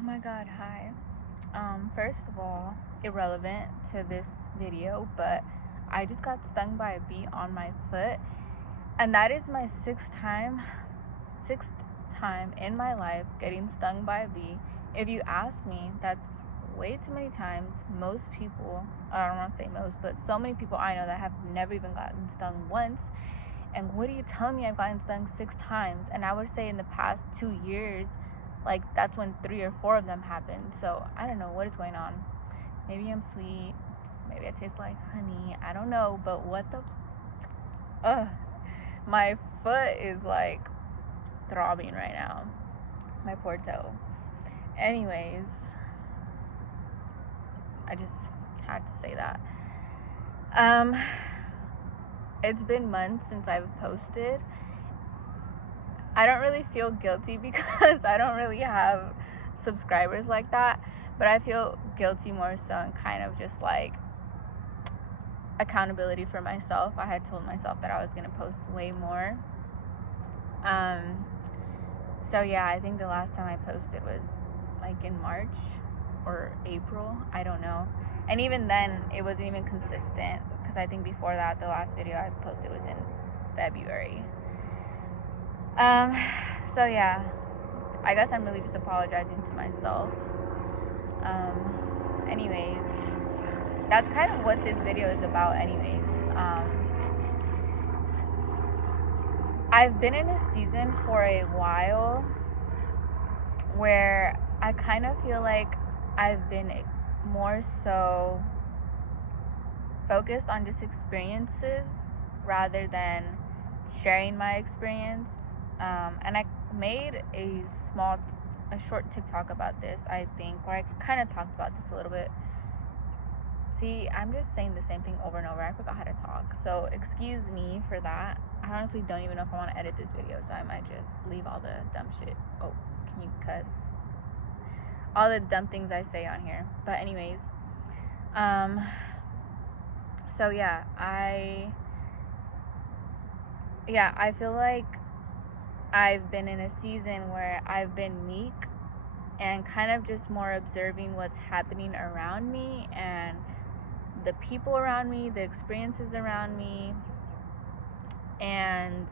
Oh my god, hi. First of all, irrelevant to this video, but I just got stung by a bee on my foot, and that is my sixth time in my life getting stung by a bee. If you ask me, that's way too many times. Most people, I don't want to say most, but so many people I know that have never even gotten stung once. And what do you tell me I've gotten stung 6 times? And I would say in the past 2 years, like that's when 3 or 4 of them happened. So I don't know what is going on. Maybe I'm sweet, maybe I taste like honey, I don't know, but what the my foot is like throbbing right now, my poor toe. Anyways, I just had to say that. It's been months since I've posted. I don't really feel guilty because I don't really have subscribers like that, but I feel guilty more so and kind of just like accountability for myself. I had told myself that I was going to post way more. So yeah, I think the last time I posted was like in March or April, I don't know. And even then, it wasn't even consistent because I think before that, the last video I posted was in February. So yeah, I guess I'm really just apologizing to myself. Anyways, that's kind of what this video is about anyways. I've been in a season for a while where I kind of feel like I've been more so focused on just experiences rather than sharing my experience. And I made a short TikTok about this, I think, where I kind of talked about this a little bit. See, I'm just saying the same thing over and over. I forgot how to talk, so excuse me for that. I honestly don't even know if I want to edit this video, so I might just leave all the dumb shit. Oh, can you cuss? All the dumb things I say on here. But anyways, so yeah, I feel like I've been in a season where I've been meek and kind of just more observing what's happening around me and the people around me, the experiences around me, and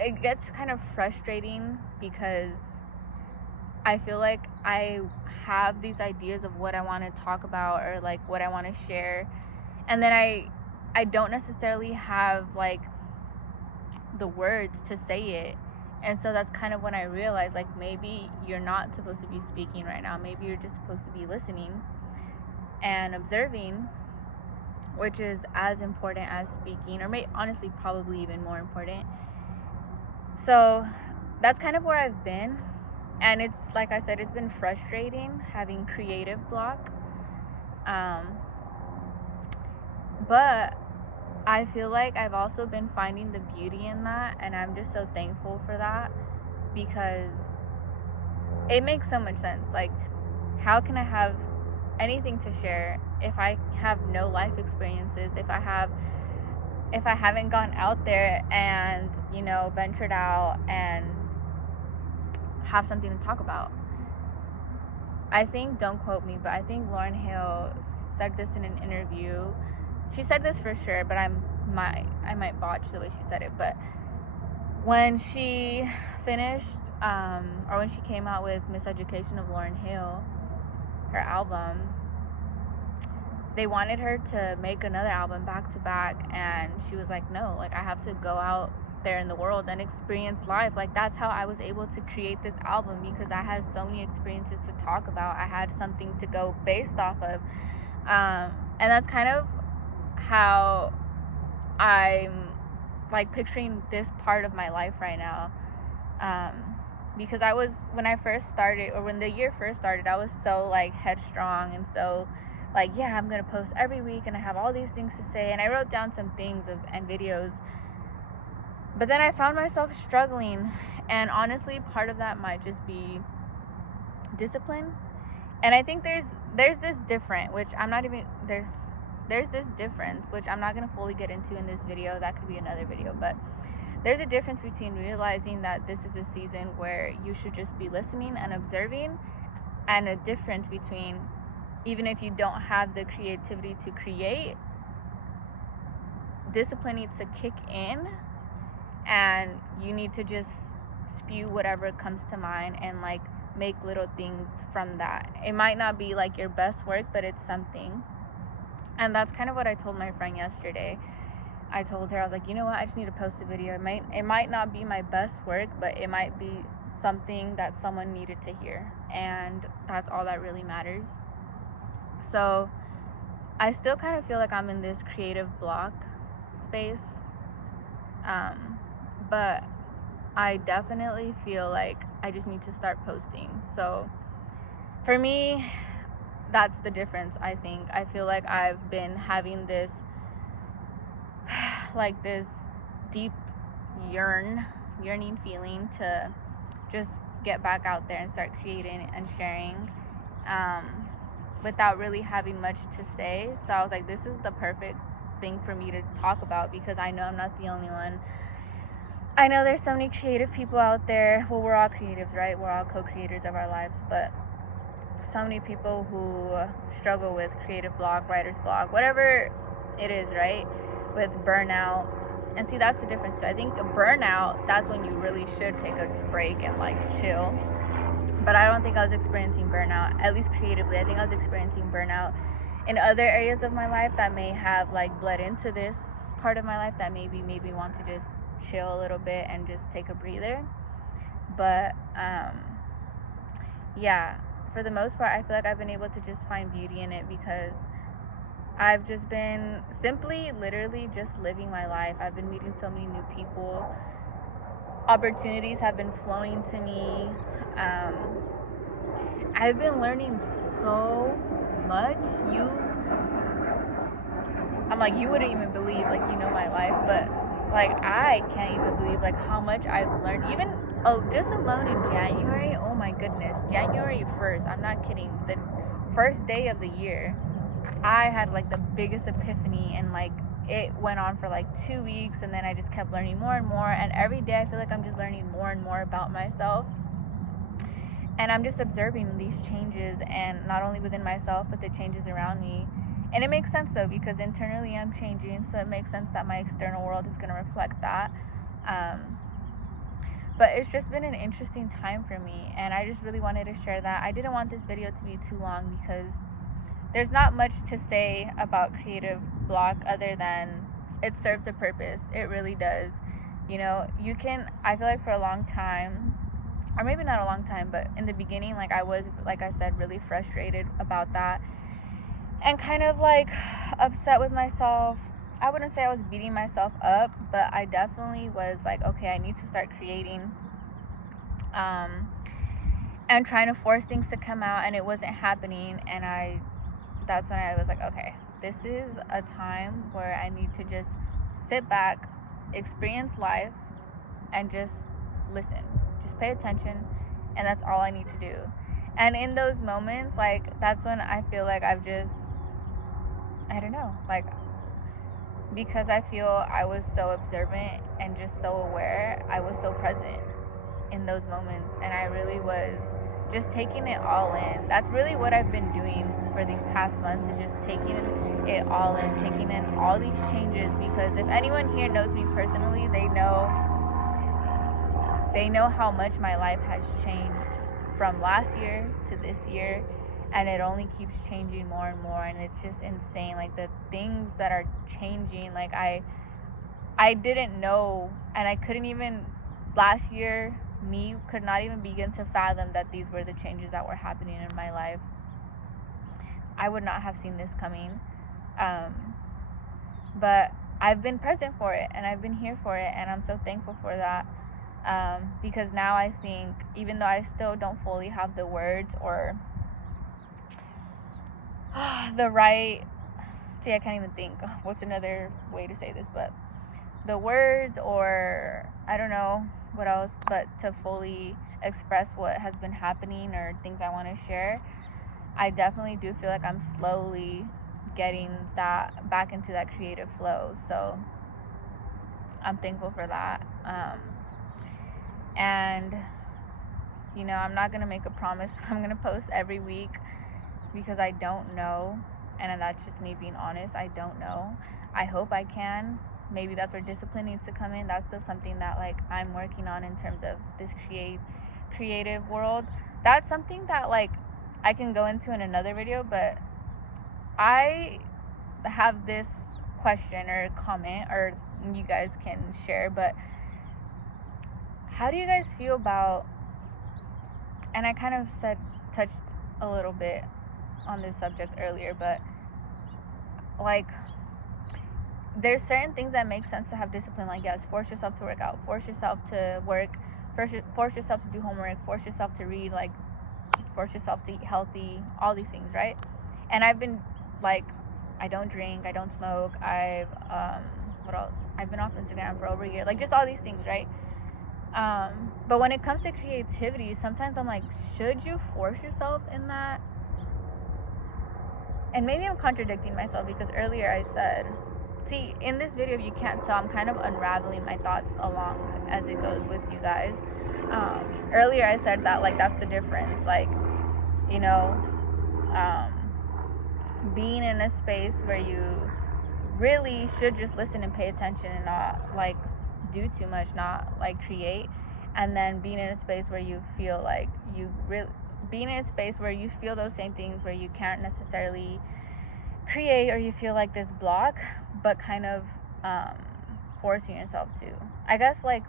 it gets kind of frustrating because I feel like I have these ideas of what I want to talk about or like what I want to share, and then I don't necessarily have like the words to say it. And so that's kind of when I realized, like, maybe you're not supposed to be speaking right now. Maybe you're just supposed to be listening and observing, which is as important as speaking, or honestly probably even more important. So that's kind of where I've been, and it's like I said, it's been frustrating having creative block, but I feel like I've also been finding the beauty in that, and I'm just so thankful for that because it makes so much sense. Like, how can I have anything to share if I have no life experiences, if I haven't gone out there and, you know, ventured out and have something to talk about? I think, don't quote me, but I think Lauryn Hill said this in an interview. She said this for sure, but I might botch the way she said it. But when she finished, or when she came out with Miseducation of Lauryn Hill, her album, they wanted her to make another album back to back, and she was like, no, like, I have to go out there in the world and experience life. Like, that's how I was able to create this album, because I had so many experiences to talk about. I had something to go based off of, and that's kind of how I'm like picturing this part of my life right now, because when I first started, or when the year first started, I was so like headstrong and so like, yeah, I'm gonna post every week and I have all these things to say, and I wrote down some things and videos, but then I found myself struggling, and honestly part of that might just be discipline. And I think there's this difference, which I'm not even there's this difference, which I'm not going to fully get into in this video. That could be another video. But there's a difference between realizing that this is a season where you should just be listening and observing, and a difference between, even if you don't have the creativity to create, discipline needs to kick in, and you need to just spew whatever comes to mind and like make little things from that. It might not be like your best work, but it's something. And that's kind of what I told my friend yesterday. I told her, I was like, you know what, I just need to post a video. It might not be my best work, but it might be something that someone needed to hear, and that's all that really matters. So I still kind of feel like I'm in this creative block space, but I definitely feel like I just need to start posting. So for me, that's the difference. I think I feel like I've been having this like this deep yearning feeling to just get back out there and start creating and sharing, without really having much to say. So I was like, this is the perfect thing for me to talk about, because I know I'm not the only one. I know there's so many creative people out there. Well, we're all creatives, right? We're all co-creators of our lives, but so many people who struggle with creative block, writer's block, whatever it is, right? With burnout. And see, that's the difference. So I think a burnout, that's when you really should take a break and like chill. But I don't think I was experiencing burnout, at least creatively. I think I was experiencing burnout in other areas of my life that may have like bled into this part of my life that maybe made me want to just chill a little bit and just take a breather. But yeah, for the most part, I feel like I've been able to just find beauty in it, because I've just been simply, literally just living my life. I've been meeting so many new people. Opportunities have been flowing to me. I've been learning so much. I'm like, you wouldn't even believe, like, you know my life, but like, I can't even believe like how much I've learned. Even just alone in January, oh my goodness, January 1st, I'm not kidding, the first day of the year, I had like the biggest epiphany, and like it went on for like 2 weeks, and then I just kept learning more and more, and every day I feel like I'm just learning more and more about myself, and I'm just observing these changes, and not only within myself but the changes around me. And it makes sense though, because internally I'm changing, so it makes sense that my external world is going to reflect that. But it's just been an interesting time for me, and I just really wanted to share that. I didn't want this video to be too long, because there's not much to say about creative block other than it serves a purpose. It really does. You know, you can, I feel like for a long time, or maybe not a long time, but in the beginning, like I was, like I said, really frustrated about that, and kind of like upset with myself. I wouldn't say I was beating myself up, but I definitely was like, okay, I need to start creating, and trying to force things to come out, and it wasn't happening. And that's when I was like, okay, this is a time where I need to just sit back, experience life, and just listen, just pay attention, and that's all I need to do. And in those moments, like, that's when I feel like I've just, I don't know, like, because I feel I was so observant and just so aware, I was so present in those moments, and I really was just taking it all in. That's really what I've been doing for these past months, is just taking it all in, taking in all these changes, because if anyone here knows me personally, they know how much my life has changed from last year to this year, and it only keeps changing more and more, and it's just insane. Like, the things that are changing, like I didn't know, and I couldn't even, last year, me could not even begin to fathom that these were the changes that were happening in my life. I would not have seen this coming, but I've been present for it, and I've been here for it, and I'm so thankful for that, because now I think, even though I still don't fully have the words or the right, see, I can't even think what's another way to say this, but the words, or I don't know what else, but to fully express what has been happening or things I want to share, I definitely do feel like I'm slowly getting that back into that creative flow. So I'm thankful for that. And you know, I'm not gonna make a promise I'm gonna post every week, because I don't know, and that's just me being honest. I don't know. I hope I can. Maybe that's where discipline needs to come in. That's still something that like I'm working on in terms of this creative world. That's something that like I can go into in another video, but I have this question or comment, or you guys can share, but how do you guys feel about, and I kind of touched a little bit on this subject earlier, but like there's certain things that make sense to have discipline, like yes, force yourself to work out, force yourself to work, force yourself to do homework, force yourself to read, like force yourself to eat healthy, all these things, right? And I've been like, I don't drink, I don't smoke, I've what else, I've been off Instagram for over a year, like just all these things, right? But when it comes to creativity, sometimes I'm like, should you force yourself in that? And maybe I'm contradicting myself, because earlier I said, see, in this video, if you can't tell, I'm kind of unraveling my thoughts along as it goes with you guys. Earlier I said that like that's the difference, like, you know, being in a space where you really should just listen and pay attention and not like do too much, not like create, and then being in a space where you feel like you really, being in a space where you feel those same things, where you can't necessarily create, or you feel like this block, but kind of forcing yourself to. I guess like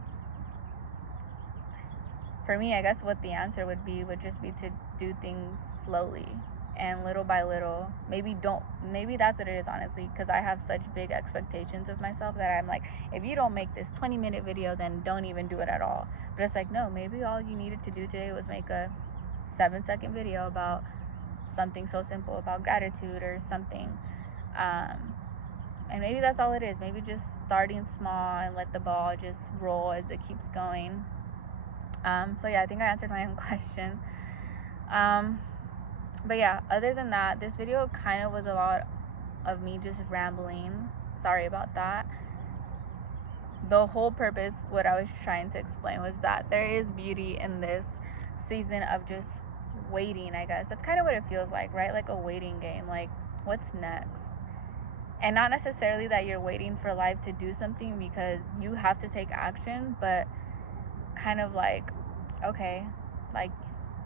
for me, I guess what the answer would just be to do things slowly and little by little. Maybe that's what it is, honestly, because I have such big expectations of myself that I'm like, if you don't make this 20-minute video, then don't even do it at all. But it's like, no, maybe all you needed to do today was make a 7-second video about something so simple, about gratitude or something. And maybe that's all it is. Maybe just starting small and let the ball just roll as it keeps going. So yeah, I think I answered my own question. But yeah, other than that, this video kind of was a lot of me just rambling. Sorry about that. The whole purpose, what I was trying to explain, was that there is beauty in this season of just waiting, I guess. That's kind of what it feels like, right? Like a waiting game. Like, what's next? And not necessarily that you're waiting for life to do something, because you have to take action, but kind of like, okay, like,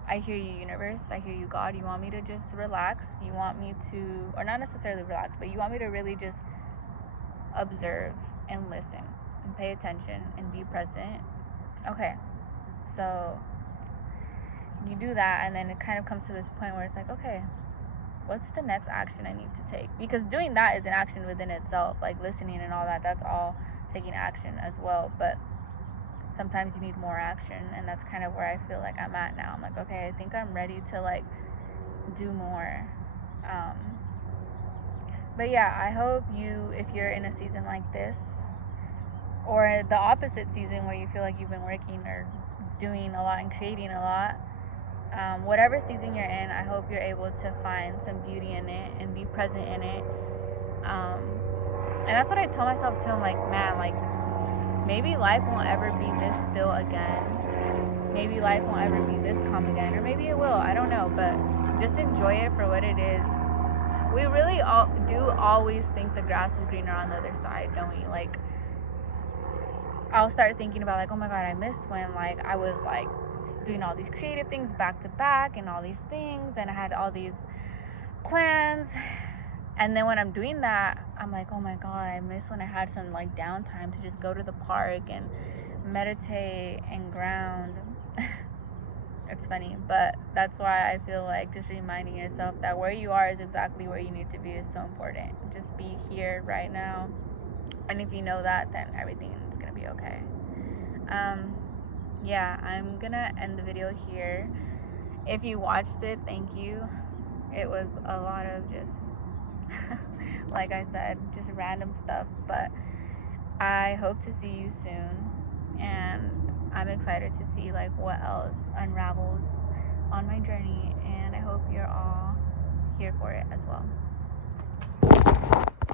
I hear you, universe, I hear you, God. You want me to just relax? You want me to, or not necessarily relax, but you want me to really just observe and listen and pay attention and be present. Okay, so you do that, and then it kind of comes to this point where it's like, okay, what's the next action I need to take? Because doing that is an action within itself, like listening and all that, that's all taking action as well. But sometimes you need more action, and that's kind of where I feel like I'm at now. I'm like, okay, I think I'm ready to like do more. But yeah, I hope you, if you're in a season like this, or the opposite season where you feel like you've been working or doing a lot and creating a lot, whatever season you're in, I hope you're able to find some beauty in it and be present in it. And that's what I tell myself too. I'm like, man, like, maybe life won't ever be this still again. Maybe life won't ever be this calm again. Or maybe it will. I don't know. But just enjoy it for what it is. We really do always think the grass is greener on the other side, don't we? Like, I'll start thinking about like, oh my God, I missed when like I was like doing all these creative things back to back and all these things. And I had all these plans. And then when I'm doing that, I'm like, oh my God, I miss when I had some like downtime to just go to the park and meditate and ground. It's funny, but that's why I feel like just reminding yourself that where you are is exactly where you need to be is so important. Just be here right now. And if you know that, then everything's gonna be okay. Yeah, I'm gonna end the video here. If you watched it, thank you. It was a lot of just like I said, just random stuff, but I hope to see you soon, and I'm excited to see like what else unravels on my journey, and I hope you're all here for it as well.